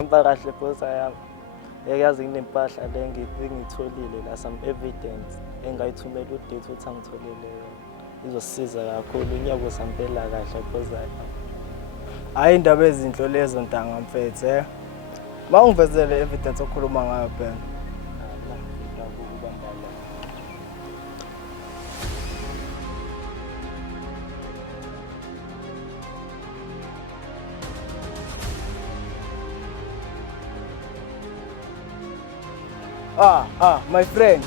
Impahla kahle boss yami. Yazi nginempahla le engiyitholile la some evidence engayithumela uDate uthi angitholele yona. Izosiza kakhulu unyaka usampela kahle boss yami. Hayi indaba ezinhlo lezo ntanga mfethu Mawungivezele evidence okhuluma ngayo Ben. My friend.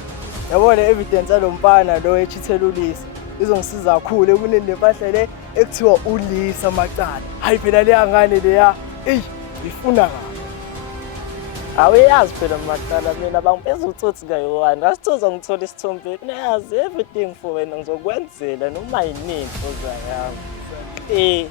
Yabona evidence alomfana lo echithela uLisa. Izongisiza kakhulu ekuneni lempahla le ekuthiwa uLisa macala. Hayi phela le yangane leya. Ngifuna kabi. Awuyazi phela macala mina bangipeza utsotsi kayi-1. Asithoza ngithola isithombe. Nayazi everything for wena ngizokwenzela noma yini boza yami.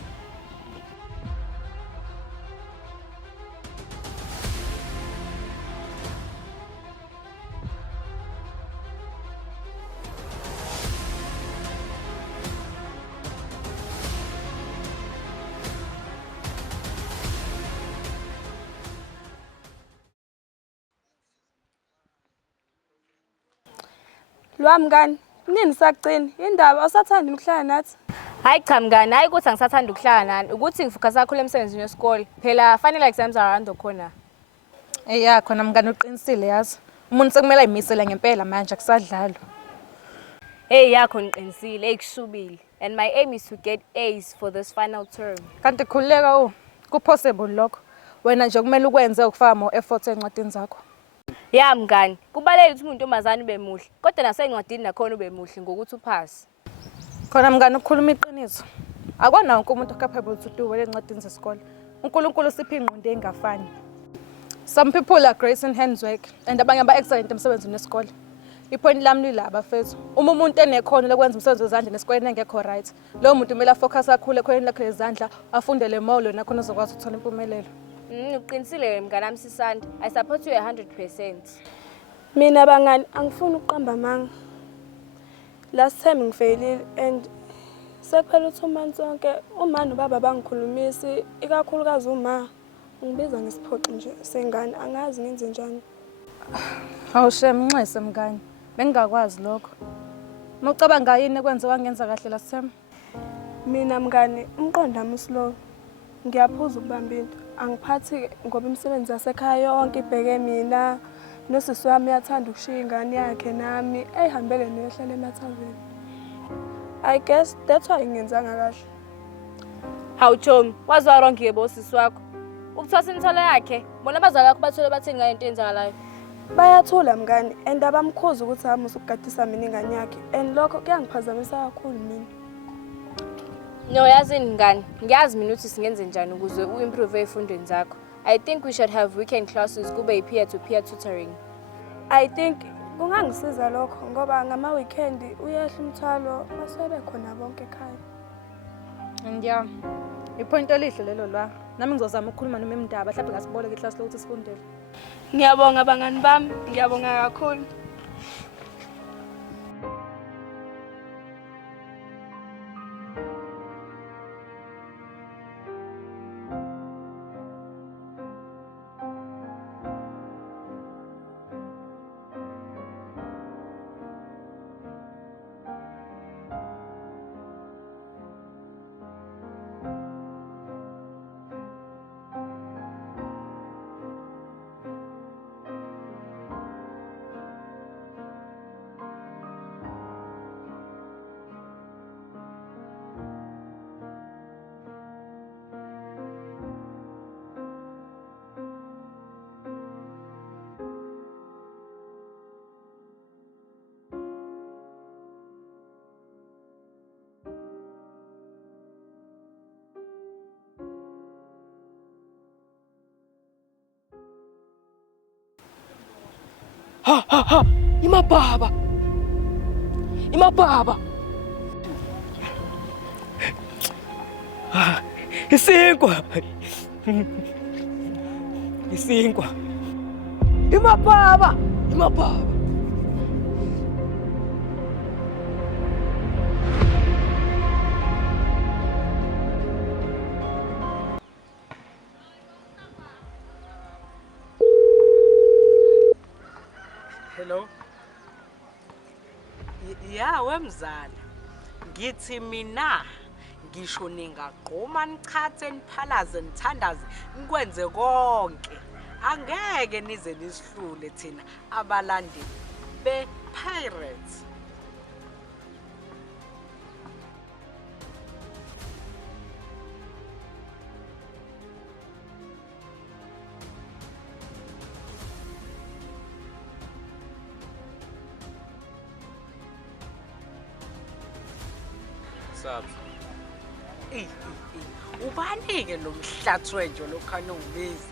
Lwami mngani, nini sakugcina? Indaba awusathandi ukuhlala nathi? Hayi cha mngani, hayi ukuthi angisathanda ukuhlala nani, ukuthi ngifocus kakhulu emsebenzini wesikole. Phela final exams around the corner. Ya khona mngani uqinisile yazi. Umuntu sekumele ayimisele ngempela manje akusadlalo. Yakho ngiqinisile, kushubile. And my aim is to get A's for this final term. Kanti khululeka kupossible lokho. Wena nje kumele ukwenze ukufaka more effort encwadini zakho. Ya mngani, kubalekile ukuthi umuntu omazana ube muhle, kodwa nasencwadini nakhona ube muhle ngokuthi uphase. Khona mngani ukukhuluma iqiniso. Akwana wonke umuntu capable to do well encwadini zesikole. uNkulunkulu usipha ingqondo engafani. Some people are grace in handwork and abanye excellent emsebenzini wesikole. Ipoint lami lilaba mfethu. Uma umuntu enekhono lokwenza umsebenzi wezandla nesikoleni engekho right, lo muntu kumele focus kakhulu ekhoneni lakhe lezandla, afundele molo nakhona uzokwazi ukuthola impumelelo. Uqinisile mngani nami Sisanda. I support you 100%. Mina bangani angifuni ukuqamba manga. Last time ngifailile and sekuphela 2 months sonke uma nobaba bangikhulumisi ikakhulukazi uma ngibiza ngesiphoqi nje sengane angazi ngenze njani. Awusheminxese mngani. Bengingakwazi lokho. Mawucabanga yini kwenziwa ngenza kahle last time? Mina mngani umqondo wami slow. Ngiyaphuza ukubamba into. Angiphathi ngoba imisebenzi yasekhaya yonke ibheke mina. Nosisi wami uyathanda ukushiya ingane yakhe nami ehambele nehlala emathaveni. I guess that's why ngenzanga kahle. Hawu Chomi, wazwa wrong yebo sisi wakho. Ukuthosa imithwalo yakhe, bona abazali bakho bathole bathi ngayo into enzakalayo. Bayathula mngani and abamkhoza ukuthi hamba usukugadisa mina ingane yakhe and lokho kuyangiphazamisa kakhulu mina. No, yazini ngani, ngiyazi mina ukuthi singenze njani ukuze uimprove efundweni zakho. I think we should have weekend classes kube peer-to-peer tutoring. I think kungangisiza lokho ngoba ngama weekend uyehla umthwalo basebe khona bonke ekhaya. Ipoint elihle lelo lwa. Nami ngizozama ukukhuluma noma imindaba mhlawumbe ngasiboleka iclass lokuthi sifundele. Ngiyabonga bangani bami, ngiyabonga kakhulu. Imababa. Isinkwa. Imababa. Hello. Ya wemzala. Ngithi mina ngisho ningaqhuma nichathe niphalaze nithandaze nikwenze konke. Angeke nize nisihlule thina abalandeli be-Pirates. Sabs. Ubani-ke lo mhlathwenjo lokhana ungibiza?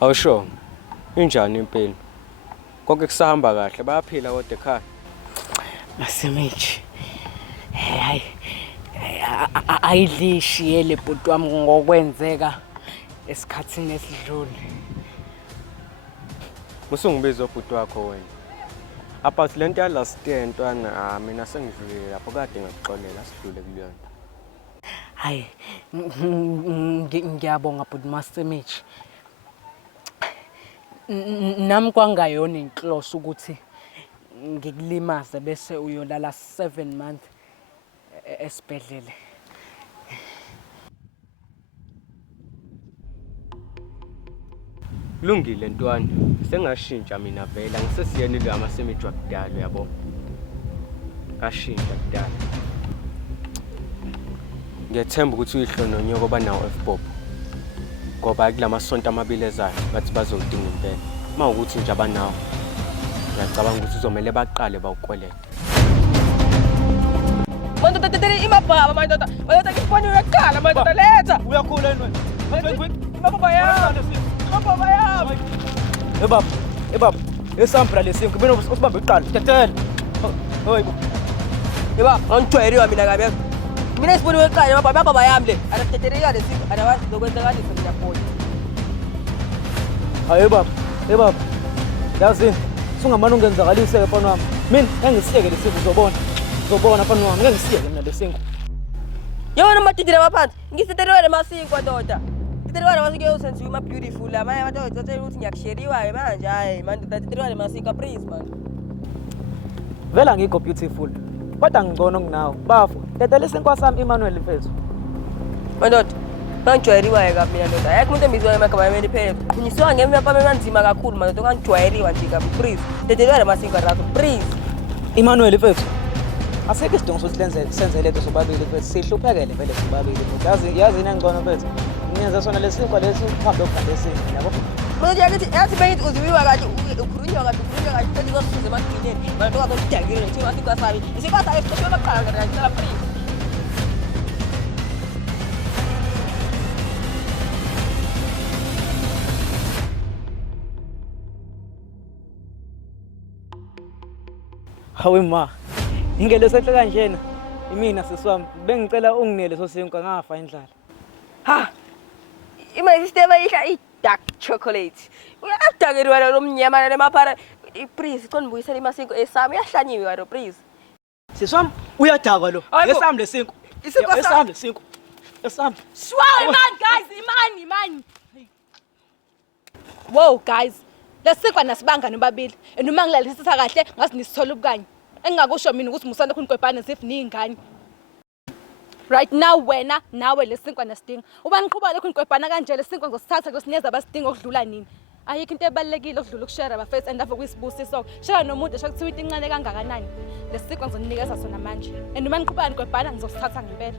Awusho. Injani impilo? Konke kusahamba kahle, bayaphila kodwa ekhaya. Masemithi. Hayi. Ayidlishi le bhuti wami ngokwenzeka esikhatsini esidlule. Musungibiza ubhuti wakho wena. About lento ya last year ntwana mina sengidlulile lapho kade ngikuxolela sidlule kuleyona. Hayi ngiyabonga bhuti Masemithi. Nami kwangayona inhloso ukuthi ngikulimaze bese uyolala 7 months esibhedlele. Kulungile ntwana, sengashintsha mina vela ngisesiyeni le Masemithi wakudala yabo. Kashintsha kudala. Ngiyethemba ukuthi uyihlononyoko banawo F-Pop. Ngoba kulamasonto amabili ezayo bathi bazodinga impela. Mawukuthi nje abanawo. Ngiyacabanga ukuthi uzomela baqale bawukweleta. Mandoda tetele imabhaba mandoda. Mandoda ngifoni uyaqala mandoda letha. Uyakhula yini wena? Imabhaba yami. Imabhaba yami. Ebaba. Esambra lesinku bena usibambe iqala. Tetele. Hoyi. Yeba, ngijwayele mina kabi. Mina siboni weqala imabhaba yami le. Anateteleka lesinto anawazi lokwenzakalisa mina phone. Hayi ebaba. Yazini, sungamane ungenzakalise ke mfana wami. Mina ngisiyeke lesinku uzobona. Uzobona mfana wami, ngisiyeke mina lesinku. Yona matidira maphansi. Ngisiterwele masinkwa ndoda. Ngisiterwele masinkwa yosenza uma beautiful la. Manje abantu bazotsela ukuthi ngiyakusheriwa manje hayi mandoda ngisiterwele masinkwa please man. Vela ngikho beautiful. Kodwa ngcono kunawe. Bafu, tetele isinkwa sami Emmanuel mfethu. Mandoda, ngijwayeliwa kabi mina ndoda. Ayikho umuntu embizwa emagama yami phela. Ngisuka ngemapha emanzima kakhulu mandoda ngijwayeliwa nje kabi please. Ntethelwe masinkwa ratho please. Emmanuel mfethu. Asekho isidingo sokuthi senze lento sobabili mfethu. Sihluphekele vele sobabili. Yazi ngcono mfethu. Ngiyenza sona lesinkwa lesi uhambe ukhande esinye yabo. Manje yathi bayithi uziwiwa kahle ukhulunywa kahle futhi kosuze emagcineni. Mandoda ngokudakile nje wathi kwasabi. Isikhathi ayisikhona baqala ngicela please. Hawe ma. Ingelo sehle kanjena. Imina sisiwami bengicela unginele leso sinkwa ngafa indlala. Ha. Ima isistema ihla i-dark chocolate. Uyadakeliwa lo mnyama lemaphara. Please qonibuyisela imasinko esami yahlanyiwe waro please. Sisiwami uyadakwa lo. Esami lesinko. Isinkwa Esami lesinko. Esami. Swallow man guys, imani. Whoa guys. Lesikwa nasibanga nobabili. And uma ngilalisisa kahle ngazi nisithola ubukanye. Engingakusho mina ukuthi musana khona kwebhana sif ningane. Right now wena nawe lesinkwa nasidinga. Uba ngiqhubha lokho kwebhana kanje lesinkwa ngosithatha ngosinikeza abasidinga okudlula nini. Ayikho into ebalekile okudlula ukushare abafethu and ave kuyisibusiso. Share nomuntu eshakuthiwa into incane kangakanani. Lesikwa ngizonikeza sona manje. And uma ngiqhubha kwebhana ngizosithatha ngempela.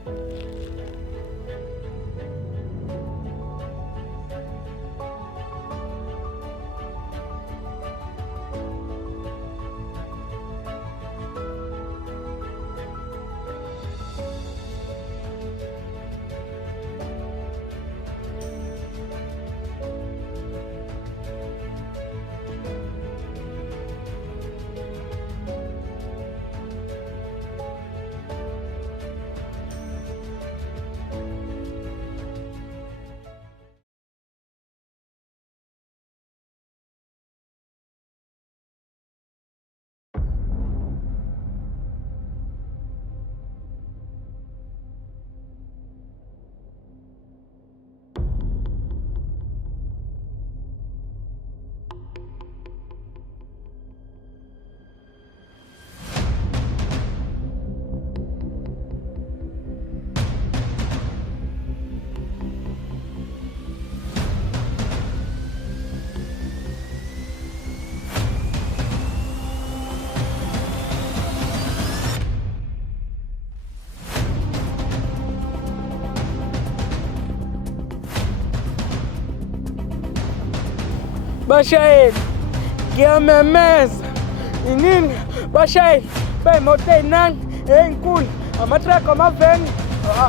Bashayeli, ngiyamemeza. Inini bashayeli bey'moto ey'nani ey'nkulu, ama-truck, amaveni,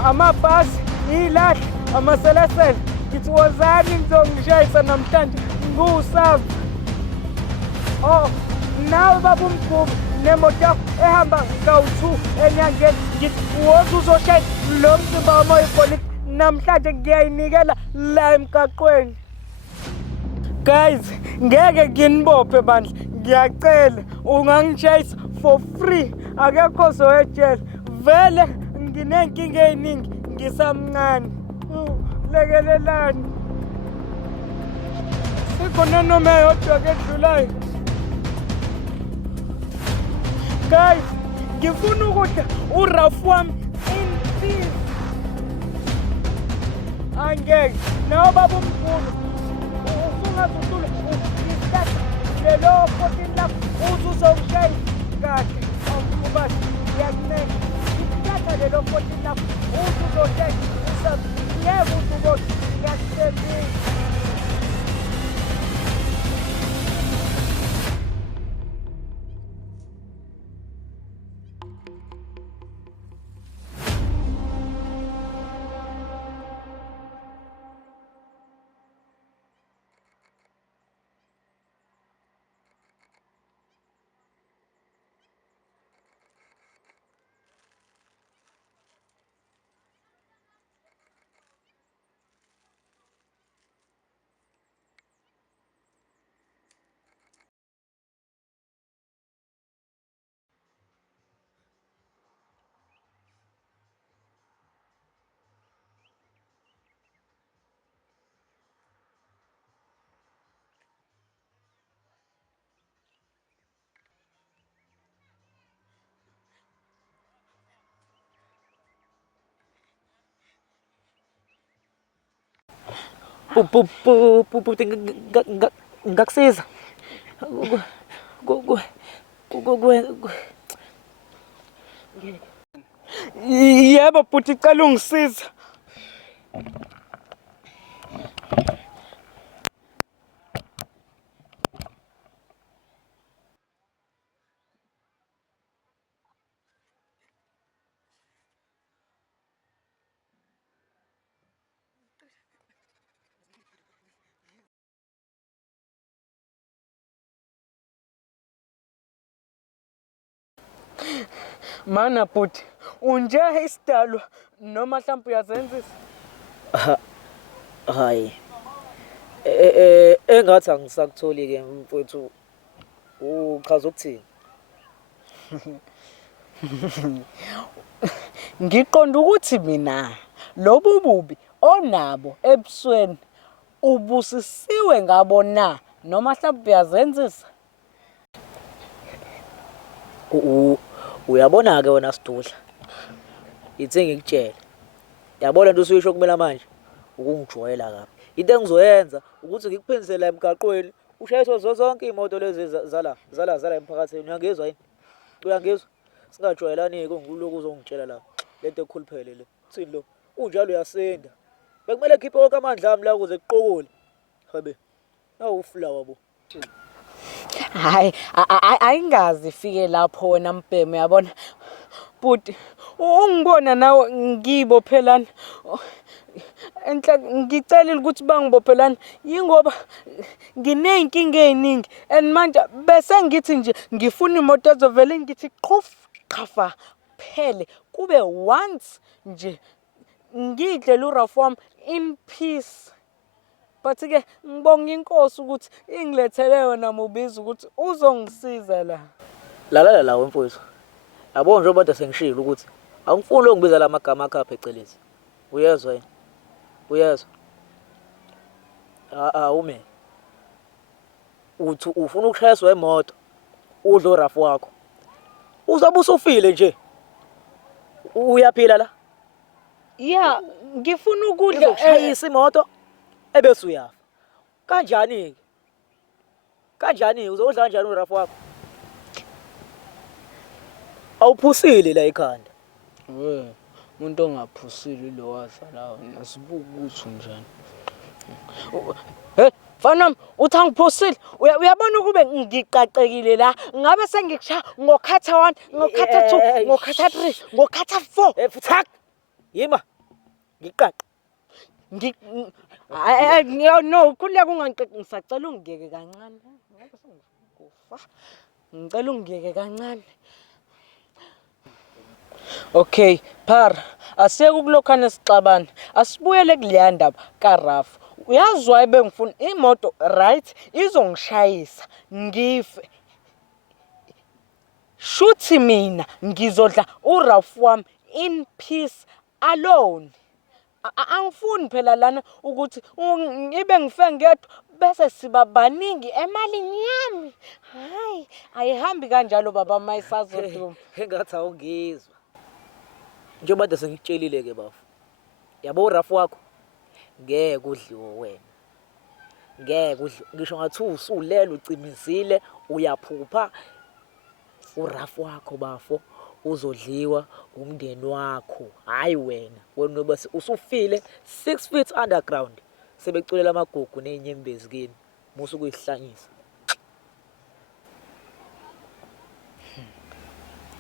amabhasi, iy'lahla, amaselesele. Ngithi wozani nizongishayisa namhlanje ngusavu. Oh, nawe baba uMgubu nemoto yakho ehamba kawu-2 enyangeni, ngithi woza uzoshayisa lo mzimba wama ipolisi namhlanje ngiyayinikela la emgaqweni. Guys, ngeke nginibophe bandla, ngiyacela ungangishayisa for free, akekho zoejele. Vele nginenkinga ey'ningi ngisamncane. Lekelelani. Sikhona noma eyodwa kedlulayo. Guys, ngifuna ukudla urafu wami in peace. Angeke, nawe baba uMgubu usungazuthule ukistata lelo 14 lakho uzongishayisa kahle. Awubasi, ngiyakunenga. Ngistata lelo 14 lakho uzoshayisa. Ngeke uzubona, ngiyakuthembisa. Ngakusiza. Yebo bhuti, cela ungisiza. Mana bhuti, unje isidalwa noma mhlawumbe uyazenzisa? Hayi. Engathi angisakutholi ke mfowethu. Uchaza ukuthini? Ngiqonda ukuthi mina lobu bubi onabo ebusweni ubusisiwe ngabo na noma mhlawumbe uyazenzisa? Uyabona ke wena Sidudla. Ithi ngikutshela. Yabona nto usuyisho kumela manje ukungijwayela kabi. Into engizoyenza ukuthi ngikuphindisele la emgaqweni. Ushayiswa zonke imoto lezi zala emphakathini. Uyangizwa yini? Uyangizwa? Singajwayelani ke ngikuloku uzongitshela la. Lento ekhuluphele le. Uthini lo? Unjalo uyasinda. Bekumele khiphe wonke amandla ami la ukuze kuqokole. Habe. Nawu uflower bo. Hayi, ayingazi ifike lapho wena mbhemu, yabona. But ungibona nawe ngibophelana. Enhla ngicela ukuthi bangibophelana yingoba ngineyinkinga eziningi and manje bese ngithi nje ngifuna imoto ezovela ngithi qafa phele kube once nje ngidlela urafu wami in peace. But ke ngibonga inkosi ukuthi ingilethele yona Mubizi ukuthi uzongisiza la. Lalela la wemfowethu. Yabo nje obade sengishilo ukuthi angifuni longibiza la magama akho phecelezi. Uyezwa yini? Uyezwa? Ume. Uthi ufuna ukushayiswa imoto udla urafu wakho. Uzabe usufile nje. Uyaphila la? Yeah, ngifuna ukudla ushayisa imoto ebese uyafa. Kanjani ke? Kanjani uzodla kanjani urafu wakho? Awuphusile la ekhanda. Umuntu ongaphusile lo wasa la nasibuka ukuthi njani. Mfana uthi angiphosile. Uyabona ukube ngiqaqekile la. Ngabe sengikusha ngokhatha 1, ngokhatha 2, ngokhatha 3, ngokhatha 4. Futhak. Yima. Ngiqaqa. No, kuleka ungangiqeqi ngisacela ungiyeke kancane. Ngabe sengikufa. Ngicela ungiyeke kancane. Okay, Phara, asiyeke ukulokhana sixabana. Asibuyele kuleya ndaba kaRafu. Uyazi why bengifuna imoto right izongishayisa ngife. Shuthi mina ngizodla uRafu wami in peace alone. Angifuni phela lana ukuthi ibe ngife ngedwa bese siba baningi emalini yami. Hayi, ayihambi kanjalo baba mayisazoduma. Engathi awungizwa. Njengoba nje sengikutshelile ke bafu. Yabo uRafu wakho ngeke udliwe wena. Ngeke udliwe. Ngisho ngathi usulela ucimizile uyaphupha. uRafu wakho bafo uzodliwa umndeni wakho hayi wena. Wena bese usufile 6 feet underground. Sebeculela amagugu nezinyembezi kini. Musu kuyihlanyisa.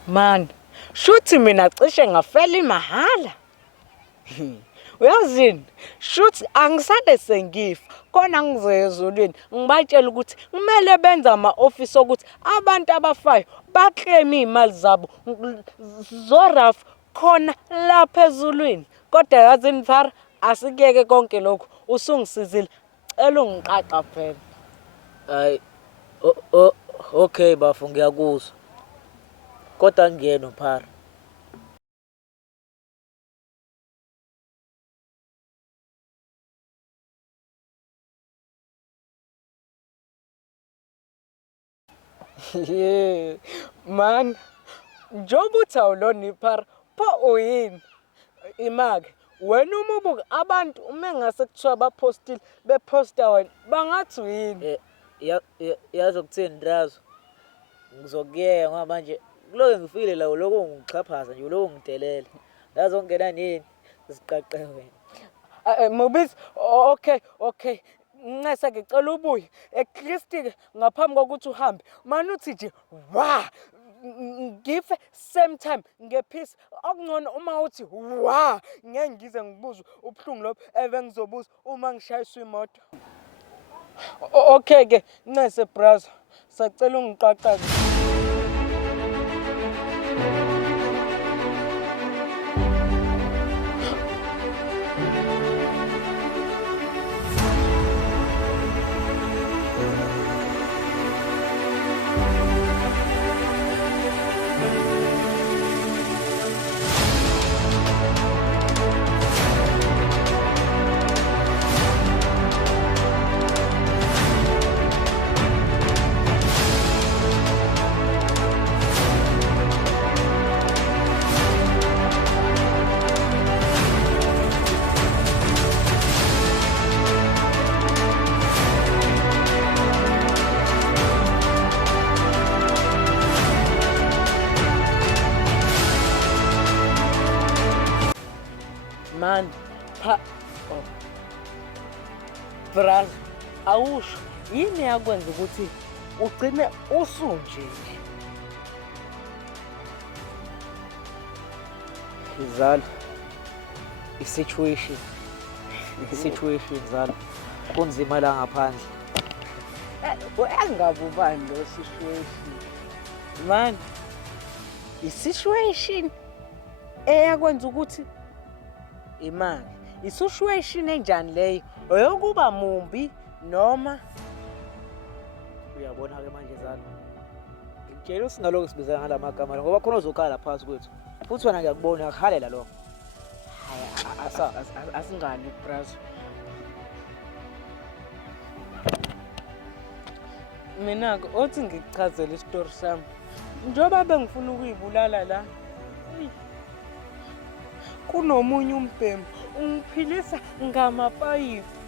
Man, shuthi mina cishe ngafela imahala. Uyazini, shuthi angisale sengifa. Khona ngizoya ezulwini ngibatshela ukuthi kumele benze ama-office ukuthi abantu abafayo baclaim izimali zabo zoRafu khona lapha ezulwini. Kodwa yazini Phara, asikeke konke lokho. Usungisizile. Cela ungiqaqa phela. Hayi. Okay bafu ngiyakuzwa. Kodwa ngiyena Phara. Yeah, man. Njoba uthi awulona Phara, pho uyini? Imake, wena uma ubuka abantu uma ngase kuthiwa bapostile, beposta wena, bangathi uyini? Yazi ukuthini Razo? Ngizokuyeka ngoba manje kuloke ngifile la lokho ngixhaphaza nje lokho ngidelela. Yazi ongena nini? Siqaqe wena. Mobisi, okay. Ncese ngicela ubuye. At least ngaphambi kokuthi uhambe. Manje uthi nje wa ngife same time ngepeace. Okungcono uma uthi wa ngeke ngize ngibuze ubuhlungu lobo ebengizobuza uma ngishayiswa imoto. Okay ke Ncese brother. Sacela ungiqaqa. Man, brother, awusho yini yakwenza ukuthi ugcine usunjile? Izala. Situation zalo. Kunzima la ngaphandle. Uyangabubani lo situation. Man, i-situation eyakwenza ukuthi imali. I-situation enjani leyo? Oyokuba mumbi noma Uyabona ke manje zalo. Ngikutshela usingaloko sibiza ngalamagama ngoba khona uzokhala phansi kwethu. Futhi wena ngiyakubona akuhalela lokho. asingani brother. Mina ke othi ngikuchazele isitori sami. Njoba bengifuna ukuyibulala la. Kunomunye umbhemu ungiphilisa ngamapayipi.